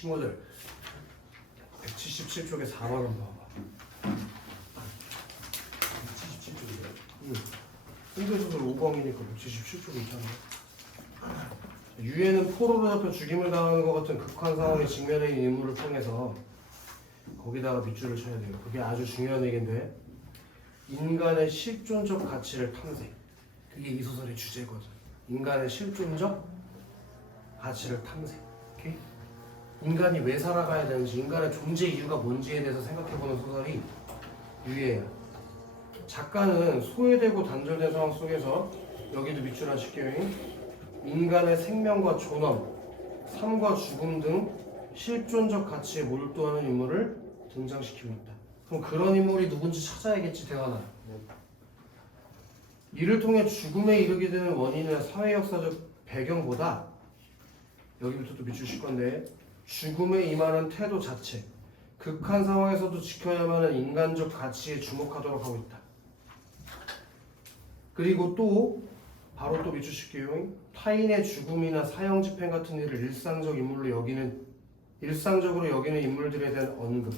친구들 177쪽에 4번은 봐봐. 177쪽이야? 응. 현대소설 5강이니까 177쪽에 있잖아. 유해는 포로로 잡혀 죽임을 당하는 것 같은 극한 상황에 직면해 있는 인물을 통해서 거기다가 밑줄을 쳐야 돼요. 그게 아주 중요한 얘기인데 인간의 실존적 가치를 탐색. 그게 이 소설의 주제거든. 인간의 실존적 가치를 탐색. 오케이? 인간이 왜 살아가야 되는지, 인간의 존재 이유가 뭔지에 대해서 생각해보는 소설이 유해야. 작가는 소외되고 단절된 상황 속에서 여기도 밑줄 안 칠게요. 인간의 생명과 존엄, 삶과 죽음 등 실존적 가치에 몰두하는 인물을 등장시키고 있다. 그럼 그런 인물이 누군지 찾아야겠지, 대화나. 이를 통해 죽음에 이르게 되는 원인이나 사회 역사적 배경보다 여기부터 또 밑줄 칠 건데 죽음에 임하는 태도 자체, 극한 상황에서도 지켜야만 하는 인간적 가치에 주목하도록 하고 있다. 그리고 또 바로 또 밑줄 칠게요. 타인의 죽음이나 사형 집행 같은 일을 일상적으로 여기는 인물들에 대한 언급.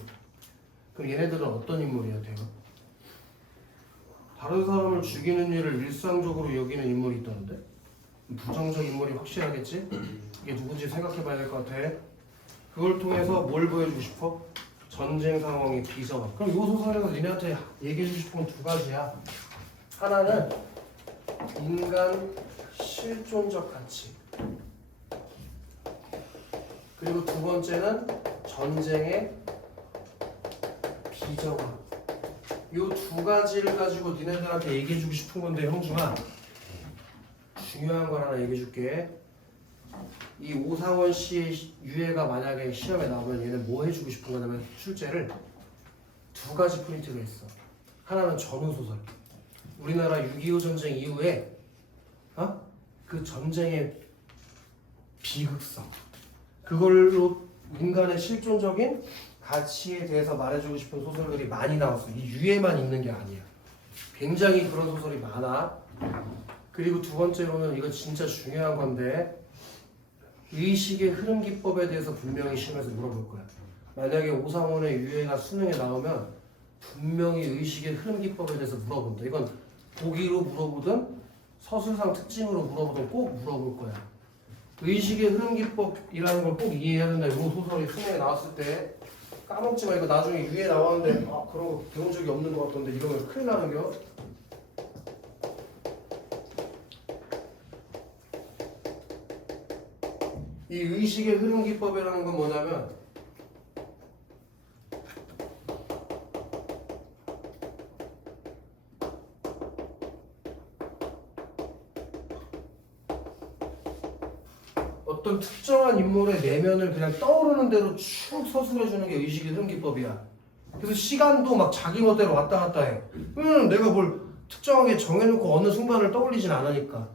그럼 얘네들은 어떤 인물이야, 돼요? 다른 사람을 죽이는 일을 일상적으로 여기는 인물이 있다는데? 부정적 인물이 확실하겠지? 이게 누군지 생각해봐야 될 것 같아. 그걸 통해서 뭘 보여주고 싶어? 전쟁 상황의 비정함. 그럼 이 소설에서 니네한테 얘기해주고 싶은 건 두 가지야. 하나는 인간 실존적 가치, 그리고 두 번째는 전쟁의 비정함. 이 두 가지를 가지고 니네들한테 얘기해주고 싶은 건데, 형중아, 중요한 걸 하나 얘기해줄게. 이 오상원 씨의 유해가 만약에 시험에 나오면 얘는 뭐 해주고 싶은 거냐면 출제를 두 가지 포인트가 있어. 하나는 전후소설. 우리나라 6.25 전쟁 이후에 그 전쟁의 비극성, 그걸로 인간의 실존적인 가치에 대해서 말해주고 싶은 소설들이 많이 나왔어. 이 유해만 있는 게 아니야. 굉장히 그런 소설이 많아. 그리고 두 번째로는 이거 진짜 중요한 건데 의식의 흐름 기법에 대해서 분명히 시험에서 물어볼 거야. 만약에 오상원의 유해가 수능에 나오면 분명히 의식의 흐름 기법에 대해서 물어본다. 이건 보기로 물어보든 서술상 특징으로 물어보든 꼭 물어볼 거야. 의식의 흐름 기법이라는 걸 꼭 이해해야 된다. 이 소설이 수능에 나왔을 때 까먹지 마. 이거 나중에 유해 나왔는데 그런 거 배운 적이 없는 것 같던데 이러면 큰일 나는 겨. 이 의식의 흐름 기법이라는 건 뭐냐면 어떤 특정한 인물의 내면을 그냥 떠오르는 대로 쭉 서술해주는 게 의식의 흐름 기법이야. 그래서 시간도 막 자기 멋대로 왔다 갔다 해. 내가 뭘 특정하게 정해놓고 어느 순간을 떠올리진 않으니까.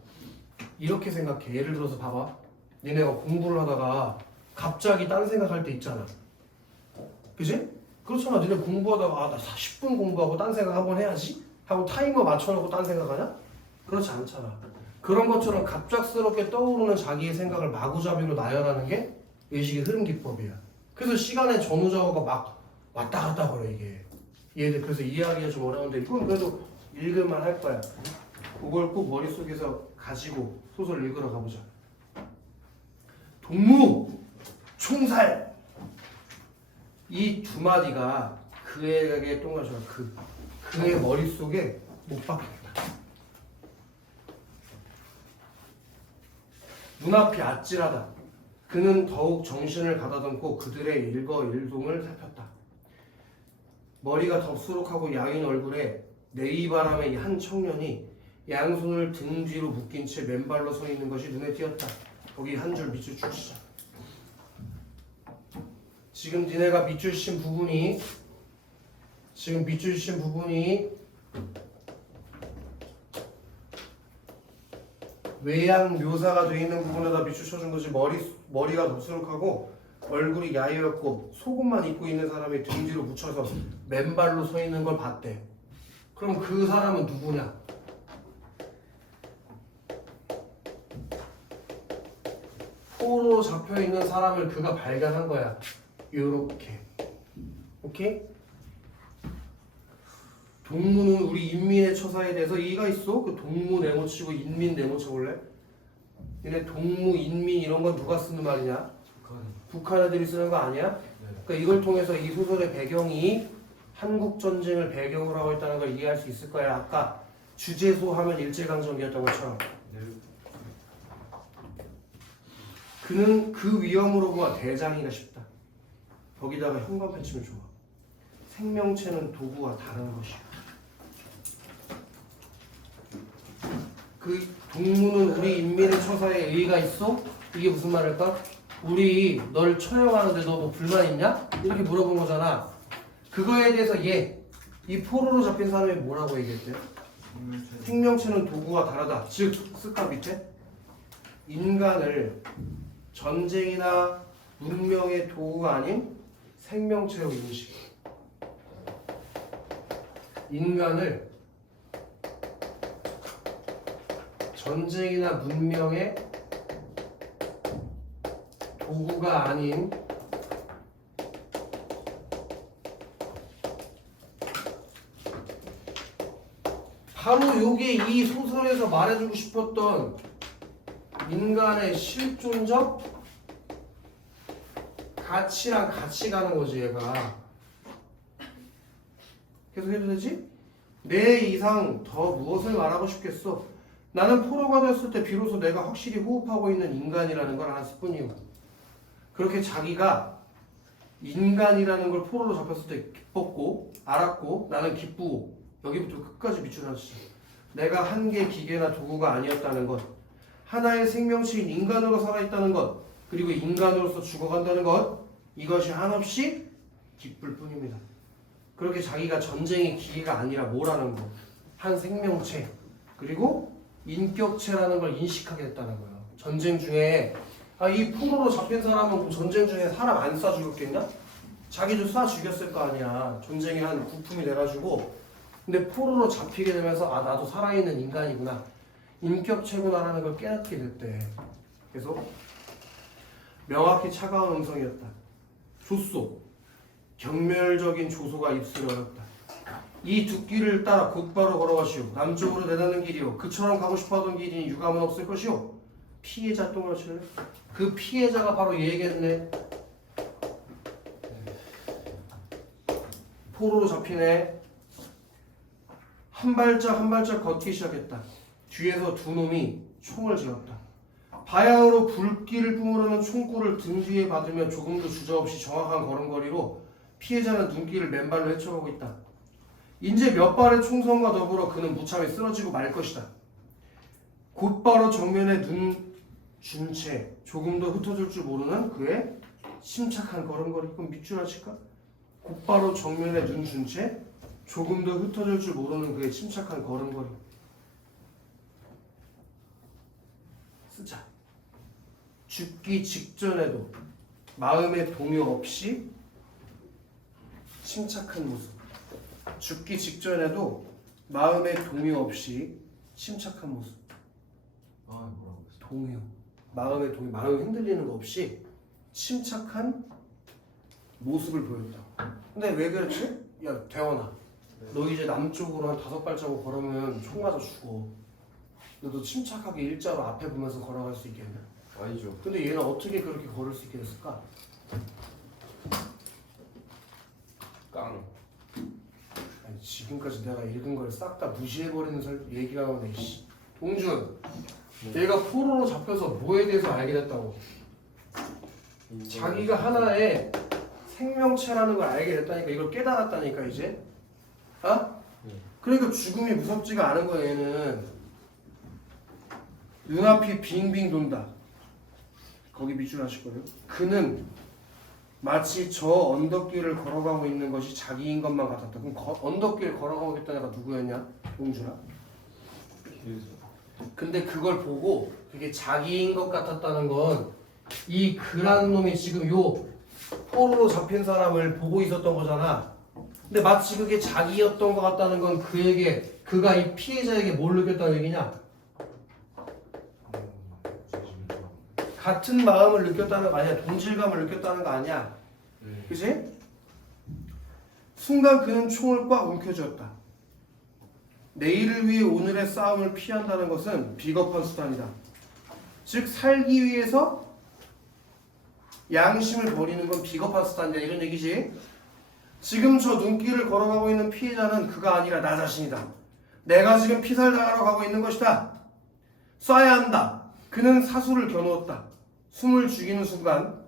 이렇게 생각해. 예를 들어서 봐봐. 니네가 공부를 하다가 갑자기 딴 생각할 때 있잖아. 그지? 그렇잖아. 니네 공부하다가 나 10분 공부하고 딴 생각 한번 해야지 하고 타이머 맞춰놓고 딴 생각하냐? 그렇지 않잖아. 그런 것처럼 갑작스럽게 떠오르는 자기의 생각을 마구잡이로 나열하는 게 의식의 흐름 기법이야. 그래서 시간의 전후좌우가 막 왔다 갔다 거려 이게. 얘들 그래서 이해하기가 좀 어려운데 이건 그래도 읽을만 할 거야. 그걸 꼭 머릿속에서 가지고 소설 읽으러 가보자. 동무, 총살. 이 두 마디가 그에게 똥을 그의 머릿속에 못 박혔다. 눈앞이 아찔하다. 그는 더욱 정신을 가다듬고 그들의 일거일동을 살폈다. 머리가 덥수룩하고 야윈 얼굴에 네이바람의 한 청년이 양손을 등 뒤로 묶인 채 맨발로 서 있는 것이 눈에 띄었다. 거기 한 줄 밑줄 쭉 치자. 지금 니네가 밑줄 친 부분이 외양 묘사가 되어 있는 부분에다 밑줄 쳐준 거지. 머리가 덥수룩하고 얼굴이 야위었고 속옷만 입고 있는 사람이 등 뒤로 묻혀서 맨발로 서 있는 걸 봤대. 그럼 그 사람은 누구냐? 포로 잡혀 있는 사람을 그가 발견한 거야. 요렇게. 오케이? 동무는 우리 인민의 처사에 대해서 이해가 있어? 그 동무 네모 치고 인민 네모 쳐볼래? 얘네 동무, 인민 이런 건 누가 쓰는 말이냐? 북한 애들이 쓰는 거 아니야? 그러니까 이걸 통해서 이 소설의 배경이 한국 전쟁을 배경으로 하고 있다는 걸 이해할 수 있을 거야. 아까 주제소 하면 일제강점기였던 것처럼. 그는 그 위험으로 보아 대장이가 싶다. 거기다가 현관펜 치면 좋아. 생명체는 도구와 다른 것이야. 그 동무는 우리 인민의 처사에 의의가 있어? 이게 무슨 말일까? 우리 널 처형하는데 너 뭐 불만 있냐? 이렇게 물어본 거잖아. 그거에 대해서 이 포로로 잡힌 사람이 뭐라고 얘기했대요? 생명체는 도구와 다르다. 즉, 쓸까 밑에? 인간을 전쟁이나 문명의 도구가 아닌 생명체로 인식. 인간을 전쟁이나 문명의 도구가 아닌 바로 요게 이 소설에서 말해주고 싶었던 인간의 실존적 가치랑 같이 가는 거지 얘가. 계속 해도 되지? 내 이상 더 무엇을 말하고 싶겠어? 나는 포로가 됐을 때 비로소 내가 확실히 호흡하고 있는 인간이라는 걸 알았을 뿐이오. 그렇게 자기가 인간이라는 걸 포로로 잡혔을 때 기뻤고 알았고 나는 기쁘고 여기부터 끝까지 밑줄하시죠. 내가 한 개의 기계나 도구가 아니었다는 것, 하나의 생명체인 인간으로 살아있다는 것, 그리고 인간으로서 죽어간다는 것, 이것이 한없이 기쁠 뿐입니다. 그렇게 자기가 전쟁의 기계가 아니라 뭐라는 거, 한 생명체, 그리고 인격체라는 걸 인식하게 됐다는 거예요. 전쟁 중에 이 포로로 잡힌 사람은 전쟁 중에 사람 안 쏴 죽였겠냐? 자기도 쏴 죽였을 거 아니야. 전쟁이 한 부품이 돼가지고. 근데 포로로 잡히게 되면서 나도 살아있는 인간이구나, 인격체구나라는 걸 깨닫게 됐대. 그래서 명확히 차가운 음성이었다. 조소, 경멸적인 조소가 입술을 열었다. 이 두 길을 따라 곧바로 걸어가시오. 남쪽으로 내다는 길이오. 그처럼 가고 싶어하던 길이니 유감은 없을 것이오. 피해자 똥을 칠래? 그 피해자가 바로 얘기했네. 포로로 잡히네. 한 발짝 한 발짝 걷기 시작했다. 뒤에서 두 놈이 총을 지었다. 바야흐로 불길을 뿜으려는 총구를 등 뒤에 받으며 조금도 주저없이 정확한 걸음걸이로 피해자는 눈길을 맨발로 헤쳐가고 있다. 이제 몇 발의 총성과 더불어 그는 무참히 쓰러지고 말 것이다. 곧바로 정면에 눈 준 채 조금도 흩어질 줄 모르는 그의 침착한 걸음걸이. 그럼 밑줄 하실까? 곧바로 정면에 눈 준 채 조금도 흩어질 줄 모르는 그의 침착한 걸음걸이. 쓰자. 죽기 직전에도 마음의 동요 없이 침착한 모습. 죽기 직전에도 마음의 동요 없이 침착한 모습. 뭐라고 했어? 동요. 마음의 동요. 마음이 흔들리는 거 없이 침착한 모습을 보였다. 근데 왜 그랬지? 야 대원아, 너 이제 남쪽으로 한 5발자국 걸으면 총 맞아 죽어. 너도 침착하게 일자로 앞에 보면서 걸어갈 수 있겠냐? 아니죠. 근데 얘는 어떻게 그렇게 걸을 수 있게 됐을까? 깡. 아니, 지금까지 내가 읽은 걸 싹 다 무시해버리는 얘기가 나오네. 동준, 얘가 포로로 잡혀서 뭐에 대해서 알게 됐다고? 자기가 하나의 생명체라는 걸 알게 됐다니까. 이걸 깨달았다니까 이제. 그러니까 죽음이 무섭지가 않은 거야. 얘는 눈앞이 빙빙 돈다. 거기 밑줄 하실 거예요. 그는 마치 저 언덕길을 걸어가고 있는 것이 자기인 것만 같았다. 그럼 언덕길 걸어가고 있던 애가 누구였냐? 동준아. 근데 그걸 보고 그게 자기인 것 같았다는 건 이 그라는 놈이 지금 요 포로로 잡힌 사람을 보고 있었던 거잖아. 근데 마치 그게 자기였던 것 같다는 건 그가 이 피해자에게 뭘 느꼈다는 얘기냐? 같은 마음을 느꼈다는 거 아니야. 동질감을 느꼈다는 거 아니야. 네. 그지? 순간 그는 총을 꽉 움켜쥐었다. 내일을 위해 오늘의 싸움을 피한다는 것은 비겁한 수단이다. 즉 살기 위해서 양심을 버리는 건 비겁한 수단이다 이런 얘기지. 지금 저 눈길을 걸어가고 있는 피해자는 그가 아니라 나 자신이다. 내가 지금 피살당하러 가고 있는 것이다. 쏴야 한다. 그는 사수를 겨누었다. 숨을 죽이는 순간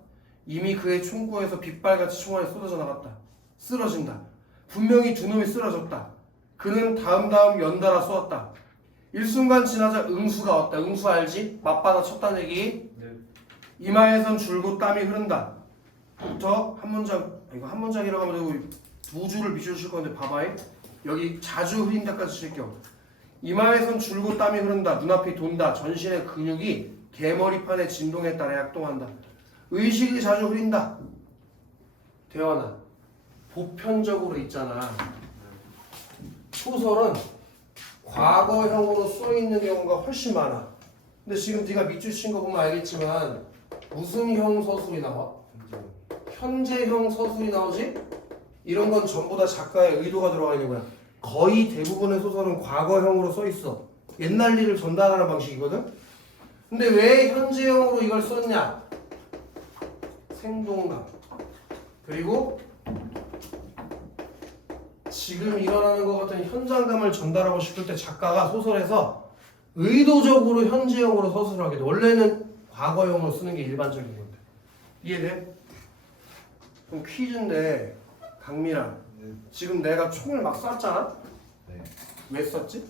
이미 그의 총구에서 빗발같이 총알이 쏟아져 나갔다. 쓰러진다. 분명히 두 놈이 쓰러졌다. 그는 다음 연달아 쏘았다. 일순간 지나자 응수가 왔다. 응수 알지? 맞받아 쳤다는 얘기. 네. 이마에선 줄곧 땀이 흐른다. 부터 한 문장, 이거 한 문장이라고 하면 되고 두 줄을 밑줄 건데 봐봐요. 여기 자주 흐린다까지 칠게요. 이마에선 줄곧 땀이 흐른다. 눈앞이 돈다. 전신의 근육이 개머리판의 진동에 따라 약동한다. 의식이 자주 흐린다. 대원아, 보편적으로 있잖아. 소설은 과거형으로 써있는 경우가 훨씬 많아. 근데 지금 네가 밑줄 친 거 보면 알겠지만 무슨 형 서술이 나와? 현재형 서술이 나오지? 이런 건 전부 다 작가의 의도가 들어가 있는 거야. 거의 대부분의 소설은 과거형으로 써있어. 옛날 일을 전달하는 방식이거든? 근데 왜 현재형으로 이걸 썼냐? 생동감. 그리고 지금 일어나는 것 같은 현장감을 전달하고 싶을 때 작가가 소설에서 의도적으로 현재형으로 서술을 하게 돼. 원래는 과거형으로 쓰는 게 일반적인 건데. 이해돼? 그럼 퀴즈인데 강민아, 네. 지금 내가 총을 막 쐈잖아? 네. 왜 쐈지?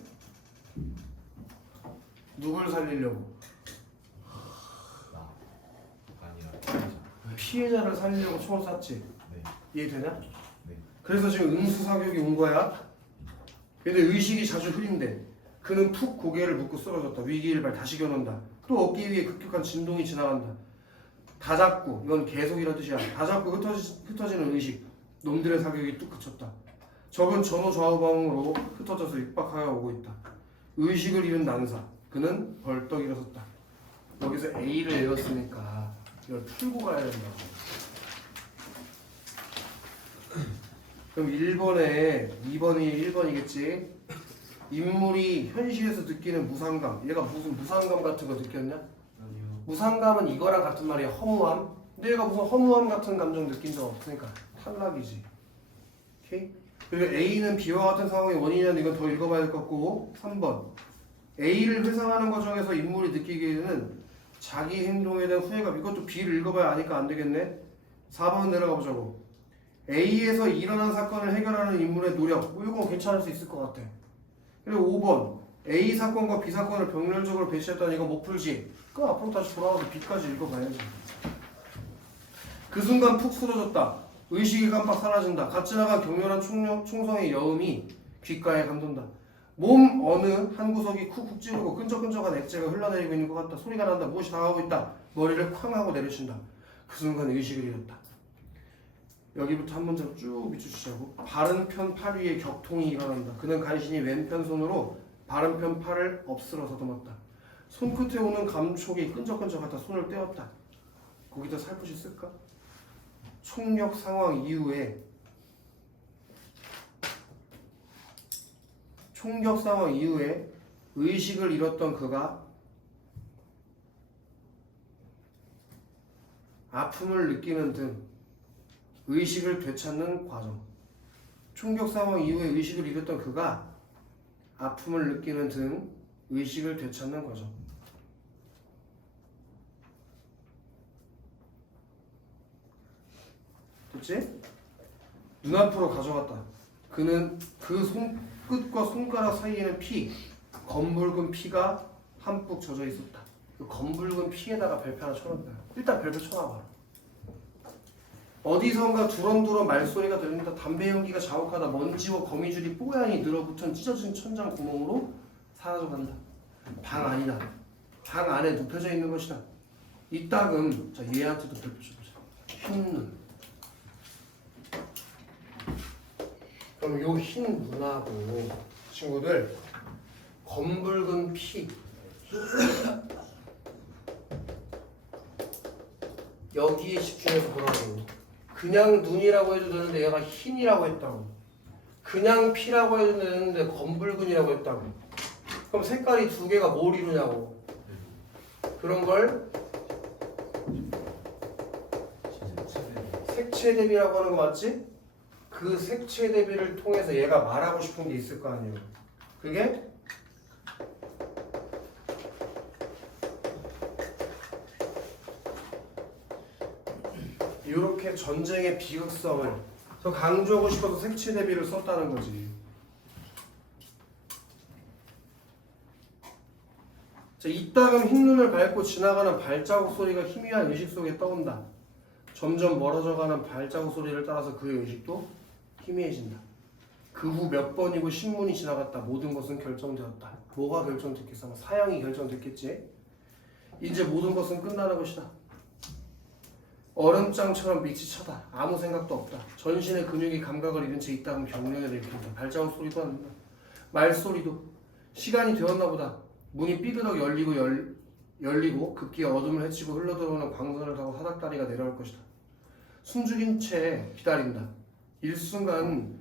누굴 살리려고? 나. 아니라 피해자. 피해자를 살리려고 총을 쐈지. 네. 이해되냐? 네. 그래서 지금 응수사격이 온 거야. 근데 의식이 자주 흐린대. 그는 푹 고개를 묶고 쓰러졌다. 위기일발 다시 겨눈다. 또 얻기 위해 급격한 진동이 지나간다. 다잡고, 이건 계속이라는 뜻이야. 다잡고 흩어지는 의식. 놈들의 사격이 뚝 그쳤다. 적은 전후 좌우 방으로 흩어져서 육박하여 오고 있다. 의식을 잃은 난사. 그는 벌떡 일어섰다. 여기서 A를 외웠으니까 이걸 풀고 가야 된다고. 그럼 1번에 2번이 1번이겠지. 인물이 현실에서 느끼는 무상감. 얘가 무슨 무상감 같은 거 느꼈냐? 아니요. 무상감은 이거랑 같은 말이야. 허무함. 근데 얘가 무슨 허무함 같은 감정 느낀 적 없으니까 탈락이지. 오케이? 그리고 A는 B와 같은 상황의 원인이라는 이건 더 읽어봐야 될 것 같고. 3번. A를 회상하는 과정에서 인물이 느끼기에는 자기 행동에 대한 후회감. 이것도 B를 읽어봐야 아니까 안 되겠네. 4번 내려가 보자고. A에서 일어난 사건을 해결하는 인물의 노력. 이건 괜찮을 수 있을 것 같아. 그리고 5번. A 사건과 B 사건을 병렬적으로 배치했다는 이건 못 풀지. 그럼 앞으로 다시 돌아가서 B까지 읽어봐야지. 그 순간 푹 쓰러졌다. 의식이 깜빡 사라진다. 갓 지나간 격렬한 총성의 여음이 귓가에 감돈다. 몸 어느 한 구석이 쿡쿡 찌르고 끈적끈적한 액체가 흘러내리고 있는 것 같다. 소리가 난다. 무엇이 당하고 있다. 머리를 쾅 하고 내리친다. 그 순간 의식을 잃었다. 여기부터 한 문장 쭉 밑줄치자고. 바른편 팔 위에 격통이 일어난다. 그는 간신히 왼편 손으로 바른편 팔을 엎스러 더듬었다. 손끝에 오는 감촉이 끈적끈적하다. 손을 떼었다. 거기다 살포시 쓸까? 총력 상황 이후에 의식을 잃었던 그가 아픔을 느끼는 등 의식을 되찾는 과정. 충격 상황 이후에 의식을 잃었던 그가 아픔을 느끼는 등 의식을 되찾는 과정. 됐지? 눈앞으로 가져갔다. 그는 그 손끝과 손가락 사이에는 검붉은 피가 한뿍 젖어 있었다. 그 검붉은 피에다가 별표 하나 쳐놓은 거야. 일단 별표 쳐놔봐. 어디선가 두런두런 말소리가 들린다. 담배 연기가 자욱하다. 먼지와 거미줄이 뽀얀히 늘어붙은 찢어진 천장 구멍으로 사라져간다. 방 안이다. 방 안에 눕혀져 있는 것이다. 이따금 자 얘한테도 별표 쳐보자. 흰눈. 그럼 요 흰 눈하고 친구들 검붉은 피 여기에 집중해서 보라고. 그냥 눈이라고 해도 되는데 얘가 흰이라고 했다고. 그냥 피라고 해도 되는데 검붉은이라고 했다고. 그럼 색깔이 두 개가 뭘 이루냐고. 그런 걸 색채 대비라고 하는 거 맞지? 그 색채 대비를 통해서 얘가 말하고 싶은 게 있을 거 아니에요. 그게 이렇게 전쟁의 비극성을 더 강조하고 싶어서 색채 대비를 썼다는 거지. 자, 이따금 흰눈을 밟고 지나가는 발자국 소리가 희미한 의식 속에 떠온다. 점점 멀어져가는 발자국 소리를 따라서 그의 의식도 희미해진다. 그 후 몇 번이고 신문이 지나갔다. 모든 것은 결정되었다. 뭐가 결정됐겠어? 사형이 결정됐겠지. 이제 모든 것은 끝나는 것이다. 얼음장처럼 밑이 차다. 아무 생각도 없다. 전신의 근육이 감각을 잃은 채 있다면 병력에 일으킨다. 발자국 소리도 안 난다. 말소리도. 시간이 되었나 보다. 문이 삐그덕 열리고 급기야 어둠을 헤치고 흘러들어오는 광선을 타고 사닥다리가 내려올 것이다. 숨죽인 채 기다린다. 일순간이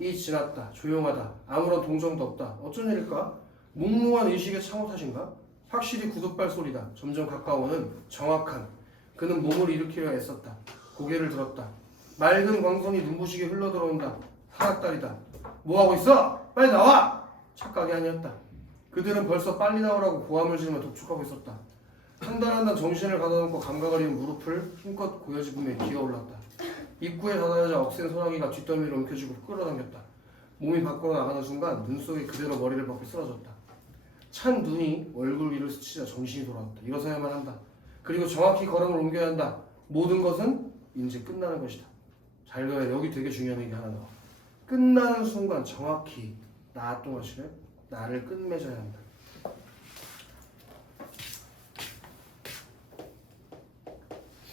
지났다. 조용하다. 아무런 동정도 없다. 어쩐 일일까? 몽롱한 의식의 참호 탓인가? 확실히 구둣발 소리다. 점점 가까워오는 정확한. 그는 몸을 일으키려 애썼다. 고개를 들었다. 맑은 광선이 눈부시게 흘러들어온다. 사닥다리다. 뭐하고 있어? 빨리 나와! 착각이 아니었다. 그들은 벌써 빨리 나오라고 고함을 지르며 독촉하고 있었다. 한 단 한 단 정신을 가다놓고 감각을 잃은 무릎을 힘껏 고여집으며 기어올랐다. 입구에 닫아야자 억센 소나기가 뒷덜미를 움켜쥐고 끌어당겼다. 몸이 밖으로 나가는 순간 눈 속에 그대로 머리를 박고 쓰러졌다. 찬 눈이 얼굴 위를 스치자 정신이 돌아왔다. 일어서야만 한다. 그리고 정확히 걸음을 옮겨야 한다. 모든 것은 이제 끝나는 것이다. 잘 들어야 여기 되게 중요한 얘기 하나 나와. 끝나는 순간 정확히 나 동안치를 나를 끝맺어야 한다.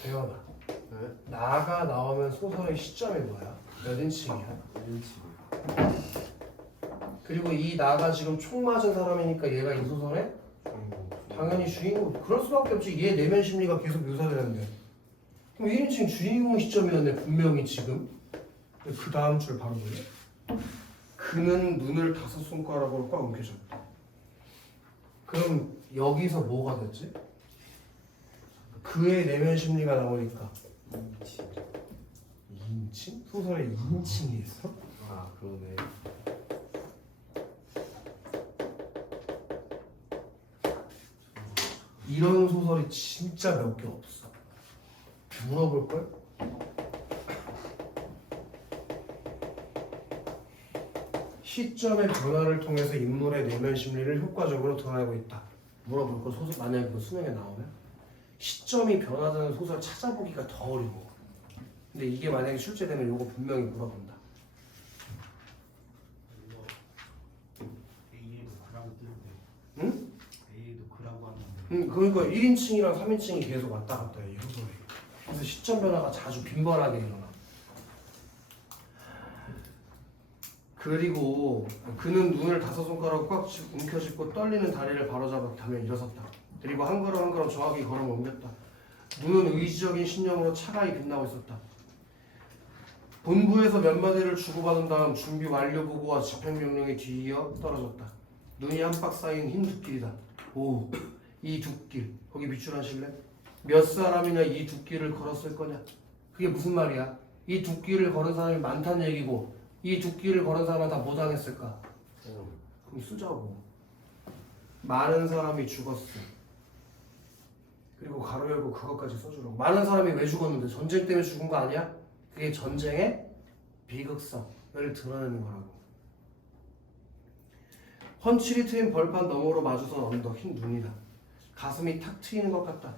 대현아, 네? 나가 나오면 소설의 시점이 뭐야? 몇 인칭이야? 1인칭. 그리고 이 나가 지금 총 맞은 사람이니까 얘가 이 소설의 당연히 주인공. 그럴 수밖에 없지. 얘 내면 심리가 계속 묘사되는데. 그럼 1인칭 주인공 시점이었네 분명히 지금. 그 다음 줄 바로 볼래? 그는 눈을 5손가락으로 꽉 움켜쥐었다. 그럼 여기서 뭐가 됐지? 그의 내면 심리가 나오니까 2인칭? 소설에 2인칭이 있어? 아 그러네. 이런 소설이 진짜 몇 개 없어. 물어볼걸? 시점의 변화를 통해서 인물의 내면 심리를 효과적으로 드러내고 있다. 물어볼걸? 소설 만약에 그 수능에 나오면? 시점이 변화되는 소설 찾아보기가 더 어려워. 근데 이게 만약에 출제되면 이거 분명히 물어본다. A에도 그라고 뜨는데. 응? A에도 그라고 하는데. 그러니까 1인칭이랑 3인칭이 계속 왔다 갔다 해, 이 소설이. 그래서 시점 변화가 자주 빈번하게 일어나. 그리고 그는 눈을 5손가락으로 꽉 움켜쥐고 떨리는 다리를 바로잡아 가며 일어섰다. 그리고 한 걸음 한 걸음 정확히 걸음을 옮겼다. 눈은 의지적인 신념으로 차가이 빛나고 있었다. 본부에서 몇 마디를 주고받은 다음 준비 완료 보고와 집행명령에 뒤이어 떨어졌다. 눈이 한 박 쌓인 흰 둑길이다. 오, 이 둑길. 거기 밑줄 하실래? 몇 사람이나 이 둑길을 걸었을 거냐? 그게 무슨 말이야? 이 둑길을 걸은 사람이 많다는 얘기고 이 둑길을 걸은 사람은 다 뭐 당했을까? 그럼 쓰자고. 많은 사람이 죽었어. 그리고 가로 열고 그것까지 써주라고. 많은 사람이 왜 죽었는데? 전쟁 때문에 죽은 거 아니야? 그게 전쟁의 비극성을 드러내는 거라고. 헌칠이 트인 벌판 너머로 마주선 언덕 흰 눈이다. 가슴이 탁 트이는 것 같다.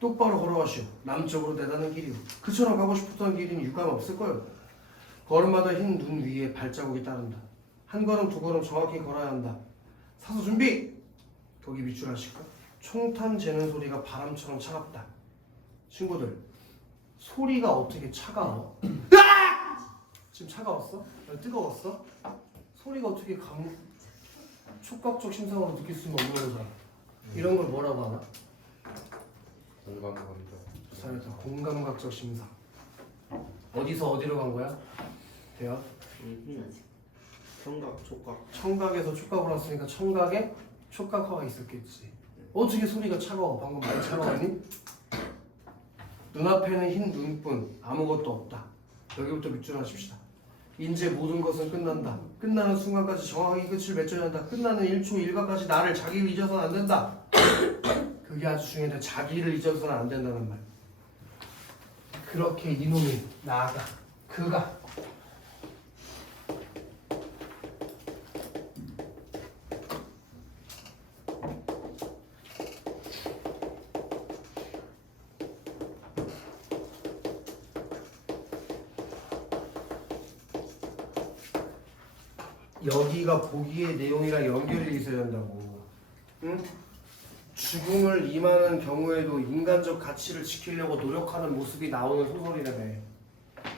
똑바로 걸어가시오. 남쪽으로 내다는 길이오. 그처럼 가고 싶었던 길이니 유감 없을 거요. 걸음마다 흰 눈 위에 발자국이 따른다. 한 걸음 두 걸음 정확히 걸어야 한다. 사수 준비! 거기 밑줄 하실까? 총탄 재는 소리가 바람처럼 차갑다. 친구들, 소리가 어떻게 차가워? 지금 차가웠어? 뜨거웠어? 소리가 어떻게 촉각적 심상으로 느낄 수는 없는 거잖아. 이런 걸 뭐라고 하나? 공감거리다. 잘했다. 공감각적 심사. 어디서 어디로 간 거야? 대야? 청각, 촉각. 청각에서 촉각으로 왔으니까 청각에 촉각화가 있었겠지. 어떻게 소리가 차가워? 방금 많이 차가웠니? 눈앞에는 흰 눈뿐 아무것도 없다. 여기부터 밑줄 하십시다. 이제 모든 것은 끝난다. 끝나는 순간까지 정확하게 끝을 맺어야 한다. 끝나는 1초 1가까지 나를 자기를 잊어서는 안 된다. 그게 아주 중요한데 자기를 잊어서는 안 된다는 말. 그렇게 이놈이 나아가 그가 여기가 보기의 내용이랑 연결이 있어야 한다고. 응? 죽음을 임하는 경우에도 인간적 가치를 지키려고 노력하는 모습이 나오는 소설이라며.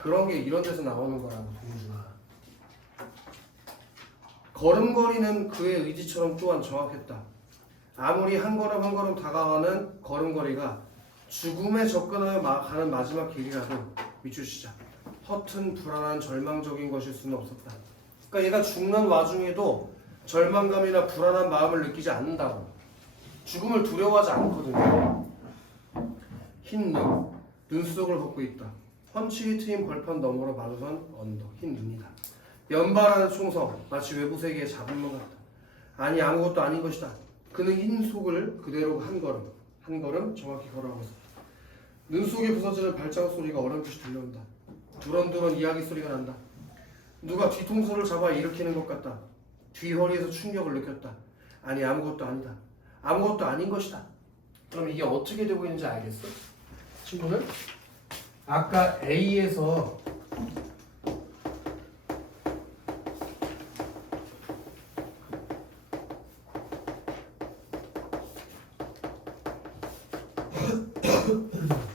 그런 게 이런 데서 나오는 거라고, 동준아. 걸음걸이는 그의 의지처럼 또한 정확했다. 아무리 한 걸음 한 걸음 다가가는 걸음걸이가 죽음에 접근하여 가는 마지막 길이라도 밑줄 시작. 허튼 불안한 절망적인 것일 수는 없었다. 그러니까 얘가 죽는 와중에도 절망감이나 불안한 마음을 느끼지 않는다고. 죽음을 두려워하지 않거든요. 흰 눈, 눈속을 걷고 있다. 펀치리 트인 벌판 너머로 마주선 언덕, 흰 눈이다. 연발하는 총성, 마치 외부 세계의 잡음만 같다. 아니 아무것도 아닌 것이다. 그는 흰 속을 그대로 한 걸음 정확히 걸어가고 있었다. 눈 속에 부서지는 발자국 소리가 어렴풋이 들려온다. 두런두런 이야기 소리가 난다. 누가 뒤통수를 잡아 일으키는 것 같다. 뒤 허리에서 충격을 느꼈다. 아니 아무것도 아니다. 아무것도 아닌 것이다. 그럼 이게 어떻게 되고 있는지 알겠어? 친구들? 아까 A에서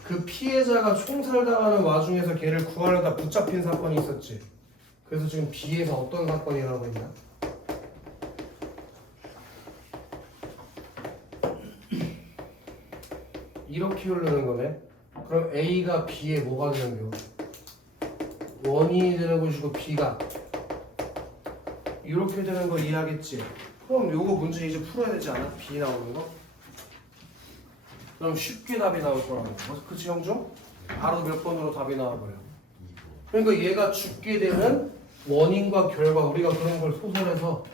그 피해자가 총살당하는 와중에서 걔를 구하려다 붙잡힌 사건이 있었지. 그래서 지금 B에서 어떤 사건이 일어나고 있냐? 이렇게 흐르는 거네. 그럼 A가 B에 뭐가 되는 거? 원인이 되는 것이고 B가 이렇게 되는 거 이해하겠지? 그럼 요거 문제 이제 풀어야 되지 않아? B 나오는 거? 그럼 쉽게 답이 나올 거라고. 그치 형중? 바로 몇 번으로 답이 나와버려. 그러니까 얘가 죽게 되는 원인과 결과, 우리가 그런 걸 소설에서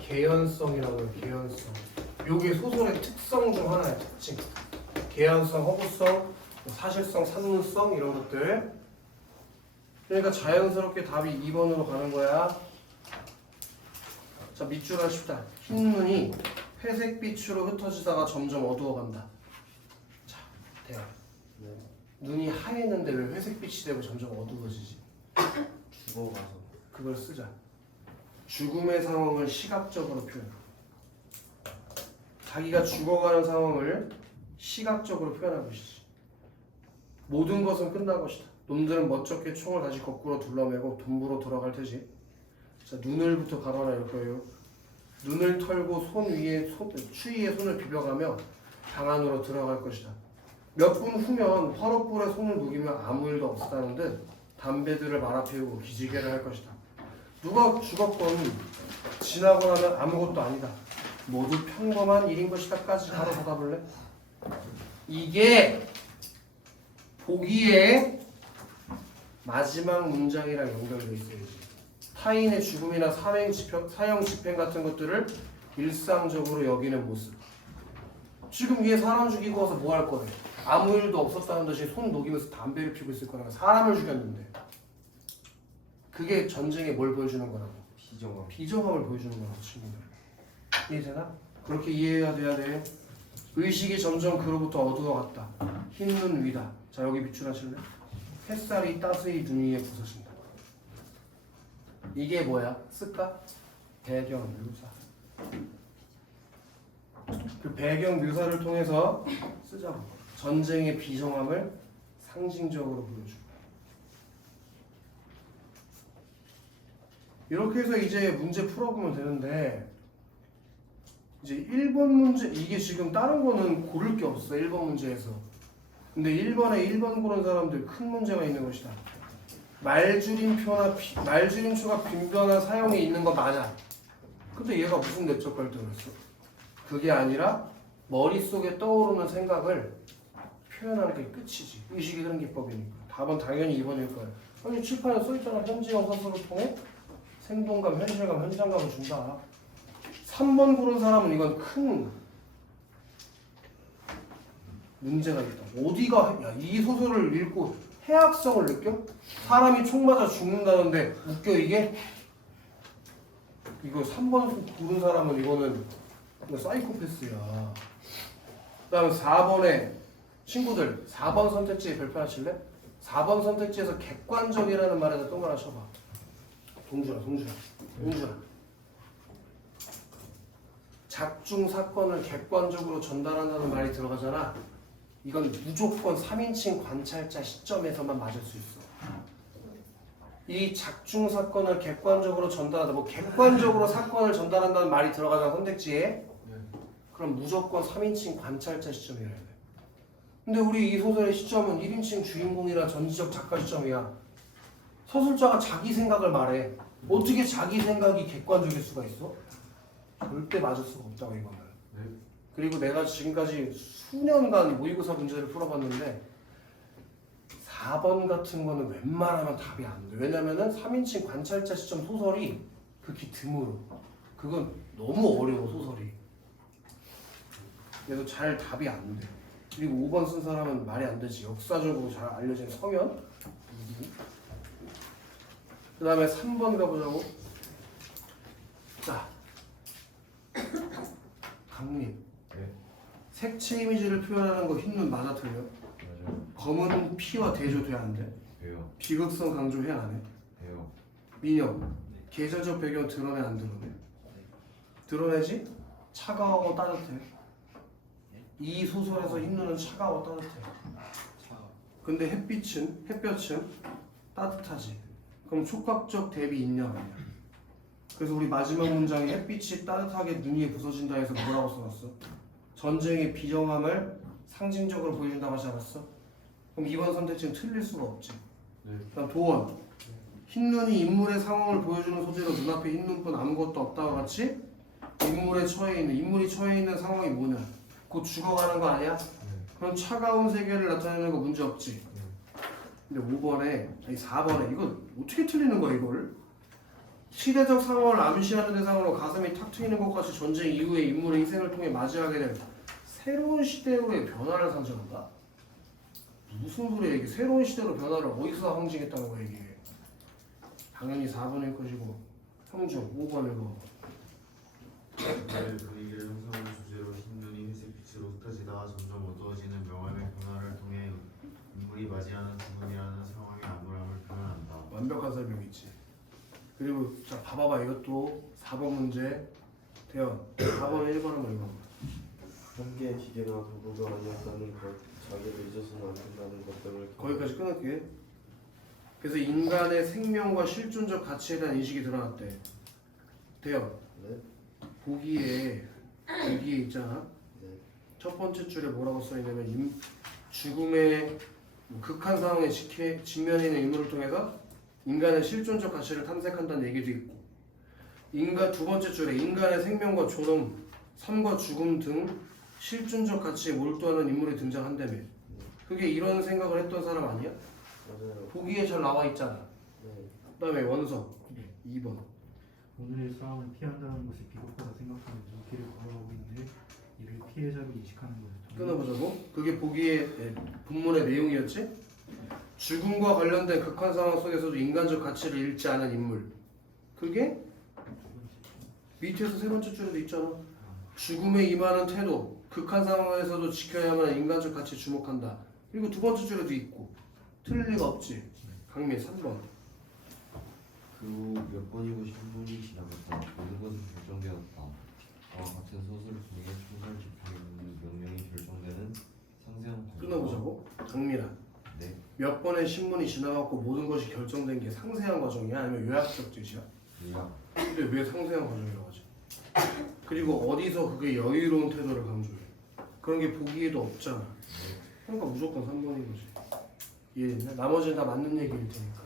개연성이라고 해요. 개연성. 요게 소설의 특성 중 하나야. 특징. 개연성, 허구성, 사실성, 산문성 이런 것들. 그러니까 자연스럽게 답이 2번으로 가는 거야. 자, 밑줄 하십시다. 흰 눈이 회색빛으로 흩어지다가 점점 어두워간다. 자, 대요. 눈이 하얘는데 왜 회색빛이 되고 점점 어두워지지? 죽어가서. 그걸 쓰자. 죽음의 상황을 시각적으로 표현. 자기가 죽어가는 상황을 시각적으로 표현한 것이지. 모든 것은 끝난 것이다. 놈들은 멋쩍게 총을 다시 거꾸로 둘러매고 동부로 돌아갈 테지. 자, 눈을부터 가로하나 거예요. 눈을 털고 추위에 손을 비벼가며 방 안으로 들어갈 것이다. 몇 분 후면 화롯불에 손을 녹이며 아무 일도 없었다는 듯 담배들을 말아 피우고 기지개를 할 것이다. 누가 죽었건 지나고 나면 아무것도 아니다. 모두 평범한 일인 것이다까지 바로 받아볼래? 이게 보기에 마지막 문장이랑 연결되어 있어야지. 타인의 죽음이나 사형 집행 같은 것들을 일상적으로 여기는 모습. 지금 얘 사람 죽이고 와서 뭐 할 거래? 아무 일도 없었다는 듯이 손 녹이면서 담배를 피우고 있을 거라고. 사람을 죽였는데. 그게 전쟁에 뭘 보여주는 거라고? 비정함. 비정함을 보여주는 거라고, 친구들. 이해되나? 그렇게 이해가 돼야 돼. 의식이 점점 그로부터 어두워갔다. 흰 눈 위다. 자, 여기 밑줄 하실래? 햇살이 따스히 눈 위에 부서진다. 이게 뭐야? 쓸까? 배경 묘사. 그 배경 묘사를 통해서 쓰자고. 전쟁의 비정함을 상징적으로 보여줘. 이렇게 해서 이제 문제 풀어보면 되는데, 이제 1번 문제 이게 지금 다른 거는 고를 게 없어 1번 문제에서. 근데 1번에 1번 고른 사람들 큰 문제가 있는 것이다. 말줄임표가 빈변화 사용이 있는 거 맞아. 근데 얘가 무슨 내적 갈등을 했어? 그게 아니라 머릿속에 떠오르는 생각을 표현하는 게 끝이지. 의식의 흐름 기법이니까. 답은 당연히 2번일 거야. 아니 칠판에 써있잖아. 현지형 서술을 통해 생동감, 현실감, 현장감을 준다. 3번 고른 사람은 이건 큰 문제가 있다. 어디가 이 소설을 읽고 해악성을 느껴? 사람이 총 맞아 죽는다는데 웃겨 이게? 이거 3번 고른 사람은 이거 사이코패스야. 그 다음에 4번에 친구들 4번 선택지에 별표 하실래? 4번 선택지에서 객관적이라는 말에다 동그라미 쳐봐. 동준아. 작중 사건을 객관적으로 전달한다는 말이 들어가잖아. 이건 무조건 3인칭 관찰자 시점에서만 맞을 수 있어. 이 작중 사건을 객관적으로 전달한다. 뭐 객관적으로 사건을 전달한다는 말이 들어가잖아 선택지에. 그럼 무조건 3인칭 관찰자 시점이어야 돼. 근데 우리 이 소설의 시점은 1인칭 주인공이라 전지적 작가 시점이야. 서술자가 자기 생각을 말해. 어떻게 자기 생각이 객관적일 수가 있어? 절대 맞을 수가 없다고 이거는. 그리고 내가 지금까지 수년간 모의고사 문제를 풀어봤는데 4번 같은 거는 웬만하면 답이 안 돼. 왜냐면은 3인칭 관찰자 시점 소설이 극히 드물어. 그건 너무 어려워 소설이. 그래서 잘 답이 안 돼. 그리고 5번 쓴 사람은 말이 안 되지. 역사적으로 잘 알려진 서면. 그 다음에 3번 가보자고. 자, 강림. 네. 색채 이미지를 표현하는 거 흰눈 맞아 틀려? 맞아요. 검은 피와 대조 돼야 안 돼? 돼요. 비극성 강조해야 안 해? 돼요. 민영. 계절적 배경 드러내 안 드러내? 드러내지? 차가워 따뜻해. 이 소설에서 흰눈은 차가워 따뜻해. 근데 햇빛은 따뜻하지. 그럼 촉각적 대비 있냐 없냐? 그래서 우리 마지막 문장에 햇빛이 따뜻하게 눈 위에 부서진다 해서 뭐라고 써놨어? 전쟁의 비정함을 상징적으로 보여준다고 하지 않았어? 그럼 이번 선택지는 틀릴 수가 없지. 그다음 도원. 흰눈이 인물의 상황을 보여주는 소재로 눈앞에 흰눈뿐 아무것도 없다와 같이 인물이 처해 있는 상황이 뭐냐? 곧 죽어가는 거 아니야? 그럼 차가운 세계를 나타내는 거 문제 없지. 근데 4번에 이거 어떻게 틀리는 거야 이걸? 시대적 상황을 암시하는 대상으로 가슴이 탁 트이는 것 같이 전쟁 이후에 인물의 희생을 통해 맞이하게 된 새로운 시대로의 변화를 상징한다? 무슨 소리야 이게? 새로운 시대로 변화를 어디서 상징했다는 거야 이게? 당연히 4번일 것이고 형중 5번 읽어. 분위기를 형성하는 주제로 흰눈이 회색 빛으로 흩어지다가 점점 어두워지는 명암의 변화를 통해 인물이 맞이하는 죽음이라는 상황의 암울함을 표현한다. 완벽한 설명이지. 그리고 자 봐봐봐 이것도 4번 문제 대현 4번에 1번 한번 읽어봐. 한계의 기계나 도구가 아니었다는 것, 자기를 잊어서는 안 된다는 것 등을 거기까지 끊을게. 그래서 인간의 생명과 실존적 가치에 대한 인식이 드러났대. 대현 네? 보기에 있잖아. 네. 첫 번째 줄에 뭐라고 써있냐면 죽음의 극한 상황에 직면해 있는 인물을 통해서 인간의 실존적 가치를 탐색한다는 얘기도 있고, 두 번째 줄에 인간의 생명과 존엄, 삶과 죽음 등 실존적 가치에 몰두하는 인물이 등장한다며. 그게 이런 생각을 했던 사람 아니야? 맞아요. 보기에 잘 나와 있잖아. 네. 그 다음에 원서 2번. 오늘의 싸움을 피한다는 것이 비겁하다 생각하는 눈길을 걸어가고 있는데 이를 피해자로 인식하는 것을 통해 끊어보자고. 그게 보기에 본문의 내용이었지? 죽음과 관련된 극한 상황 속에서도 인간적 가치를 잃지 않은 인물. 그게 밑에서 세 번째 줄에도 있잖아. 죽음에 임하는 태도, 극한 상황에서도 지켜야만 하는 인간적 가치에 주목한다. 그리고 두 번째 줄에도 있고. 틀릴 리가 없지. 강민 3번. 그 후 몇 번이고 10분이 지나갔다. 모든 것은 결정되었다. 저와 같은 소설을 통해 총살 집행 명령이 결정되는 상세한 과정. 끊어보자고. 강민아. 네. 몇 번의 신문이 지나갔고 모든 것이 결정된 게 상세한 과정이야? 아니면 요약적 뜻이야? 요약. 근데 왜 상세한 과정이라고 하지? 그리고 어디서 그게 여유로운 태도를 강조해. 그런 게 보기에도 없잖아. 그러니까 무조건 3번인 거지. 이해됐나? 나머지는 다 맞는 얘기일 테니까.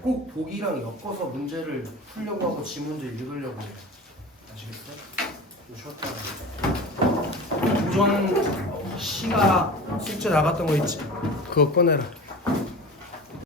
꼭 보기랑 엮어서 문제를 풀려고 하고 지문제 읽으려고 해. 아시겠어? 좀 쉬었다. 조정 씨가 숙제 나갔던 거 있지? 그거 꺼내라.